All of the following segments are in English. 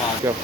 Go.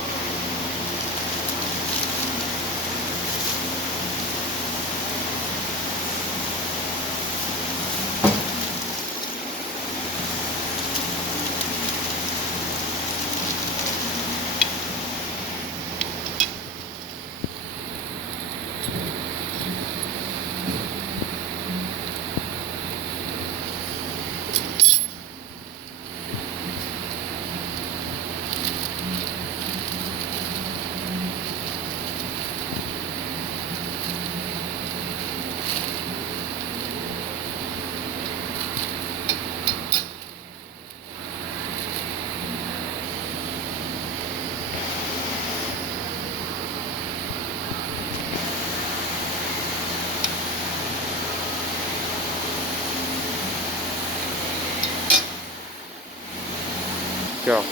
Go.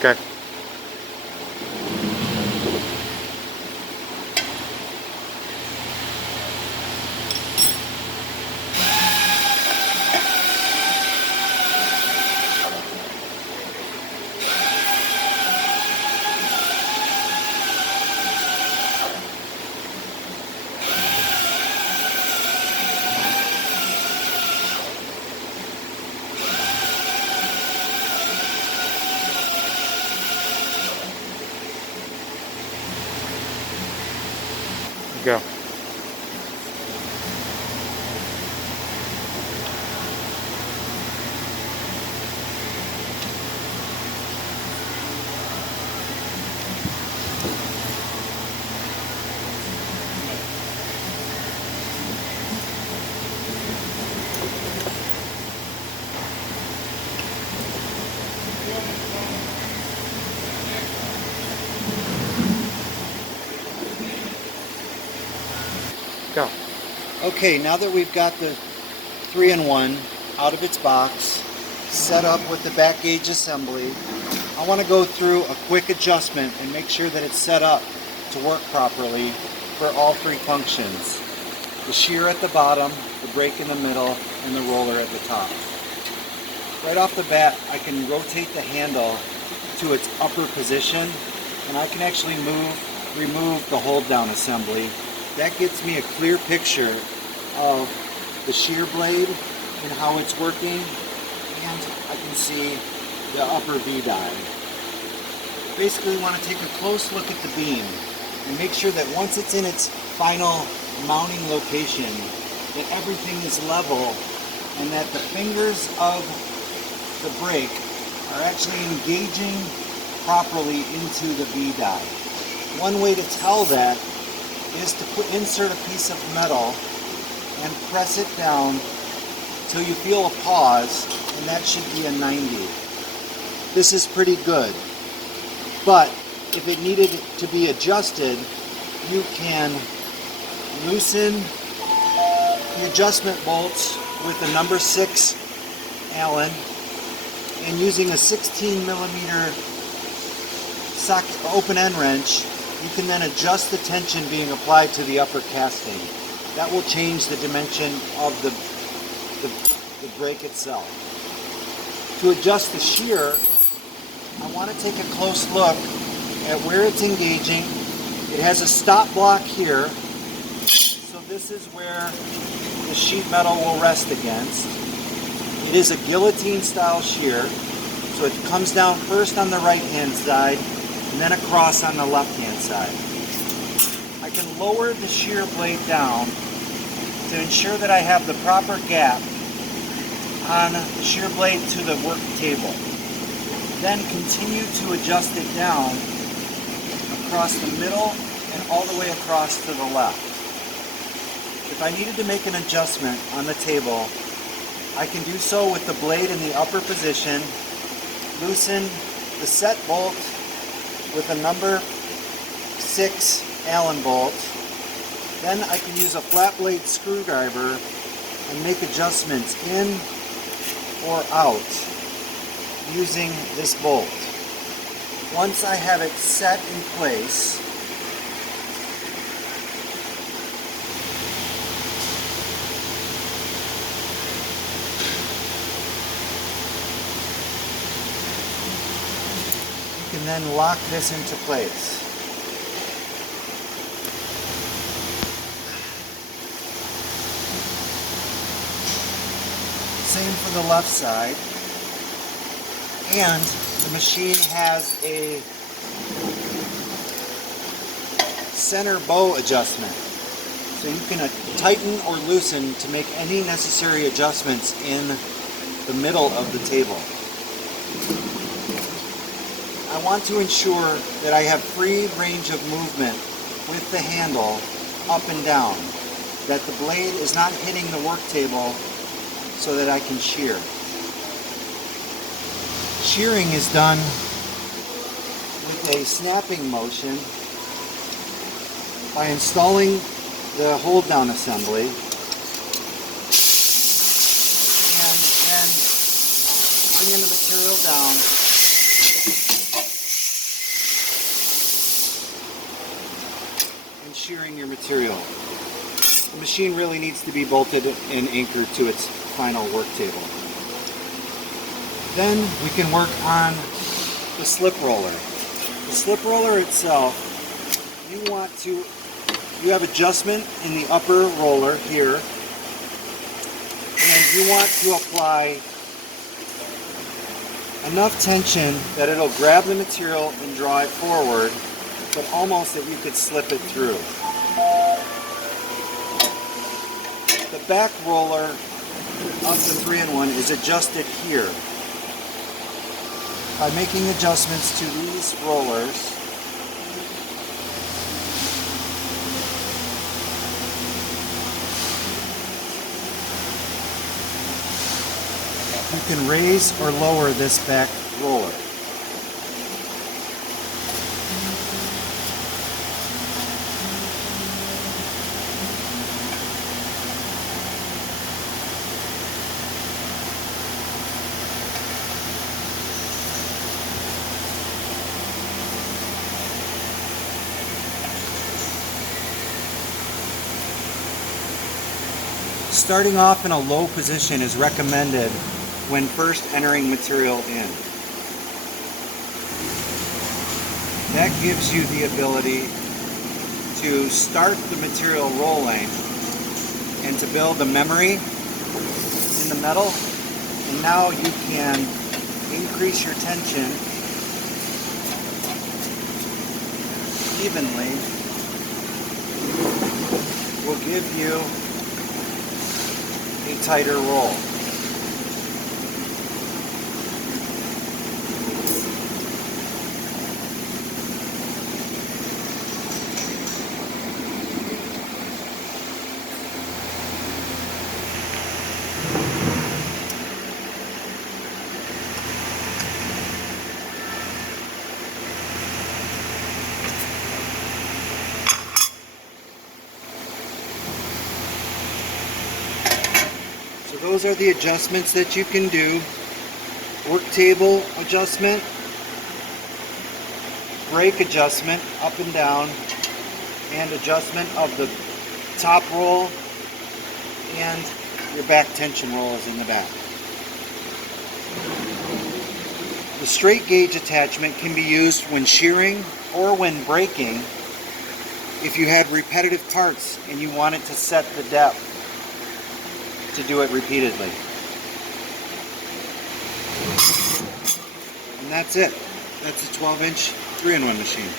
Okay. Go. Go. Okay, now that we've got the 3-in-1 out of its box, set up with the back gauge assembly, I want to go through a quick adjustment and make sure that it's set up to work properly for all three functions. The shear at the bottom, the brake in the middle, and the roller at the top. Right off the bat, I can rotate the handle to its upper position, and I can actually remove the hold down assembly. That gets me a clear picture of the shear blade and how it's working, and I can see the upper V-die. Basically, want to take a close look at the beam and make sure that once it's in its final mounting location, that everything is level and that the fingers of the brake are actually engaging properly into the V-die. One way to tell that is to insert a piece of metal and press it down till you feel a pause, and that should be a 90. This is pretty good, but if it needed to be adjusted, you can loosen the adjustment bolts with the number 6 Allen, and using a 16mm socket open end wrench, you can then adjust the tension being applied to the upper casting. That will change the dimension of the brake itself. To adjust the shear, I want to take a close look at where it's engaging. It has a stop block here, so this is where the sheet metal will rest against. It is a guillotine style shear, so it comes down first on the right hand side and then across on the left hand side. I can lower the shear blade down to ensure that I have the proper gap on the shear blade to the work table. Then continue to adjust it down across the middle and all the way across to the left. If I needed to make an adjustment on the table, I can do so with the blade in the upper position, loosen the set bolt with a number 6 Allen bolt. Then I can use a flat blade screwdriver and make adjustments in or out using this bolt. Once I have it set in place, you can then lock this into place. Same for the left side. And the machine has a center bow adjustment. So you can tighten or loosen to make any necessary adjustments in the middle of the table. I want to ensure that I have free range of movement with the handle up and down, that the blade is not hitting the work table so that I can shear. Shearing is done with a snapping motion by installing the hold down assembly and then bringing the material down and shearing your material. The machine really needs to be bolted and anchored to its final work table. Then we can work on the slip roller. The slip roller itself, you have adjustment in the upper roller here, and you want to apply enough tension that it'll grab the material and draw it forward, but almost that you could slip it through. The back roller of the 3-in-1 is adjusted here. By making adjustments to these rollers, you can raise or lower this back roller. Starting off in a low position is recommended when first entering material in. That gives you the ability to start the material rolling and to build a memory in the metal, and now you can increase your tension evenly. Will give you a tighter roll. So those are the adjustments that you can do. Work table adjustment, brake adjustment up and down, and adjustment of the top roll and your back tension rolls in the back. The straight gauge attachment can be used when shearing or when braking if you had repetitive parts and you wanted to set the depth to do it repeatedly. And that's it. That's a 12-inch 3-in-1 machine.